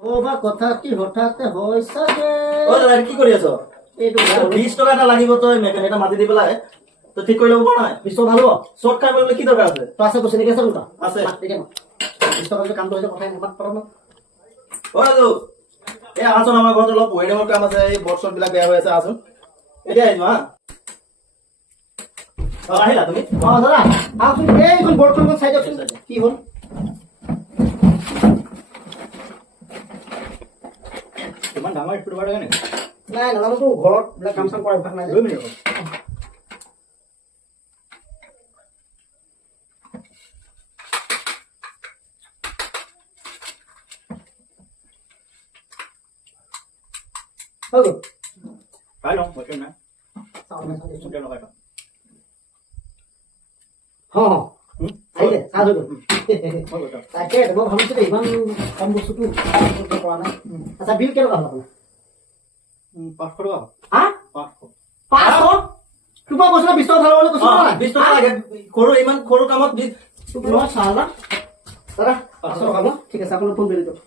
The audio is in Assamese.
ও বা কথা কি হঠাৎ হৈছে যে ও দাদা কি কৰি আছ? এইটো 20 টকা এটা লাগিব তই এটা মাটি দি পেলাই তো ঠিক কৰি ল'ব পৰা নাই। বিশ্ব ভাল হ'ব শৰ্ট খাই পেলাই কি দৰকাৰ আছে? তো আছে তো চিনাকি আছে কোনটা আছে। বিশ্ব কামটো কামটো হৈছে কথাই নামাত পাৰ ন ও দাদু এই আছোন আমাৰ ঘৰত অলপ ৱেডিঙৰ কাম আছে, এই বৰ্ড বিলাক বেয়া হৈ আছে, আছোন এতিয়া আহিবা হা। আহিলা তুমি? অ দাদা আহকচোন এইখন বৰ্ডখন চাই দিয়কচোন কি হ'ল ইমান ডাঙৰ স্কুটি পাৰ নেকি? নাই নাজানোতো ঘৰত বিলাক কাম চাম কৰা অভ্যাস নাই 2 মিনিট হৈ গ'ল খাই লওঁ বস্তু নাই চুকে লগাই লওঁ। হ আহিলে চাহ হৈ গ'ল হৈ গ'ল তাকে মই ভাবিছোঁ ইমান কম বস্তুটো কৰা নাই আচ্ছা বিল কেনেকুৱা হ'ল আপোনাৰ 500 টকা হা 500 500 তোমাৰ কৈছিলা 20 টকা ভাল কৈছিলা নাই 20 টকা লাগে সৰু ইমান সৰু কামত চালা দাদা 500 টকা ঠিক আছে আপোনাৰ ফোন কৰি দিয়ক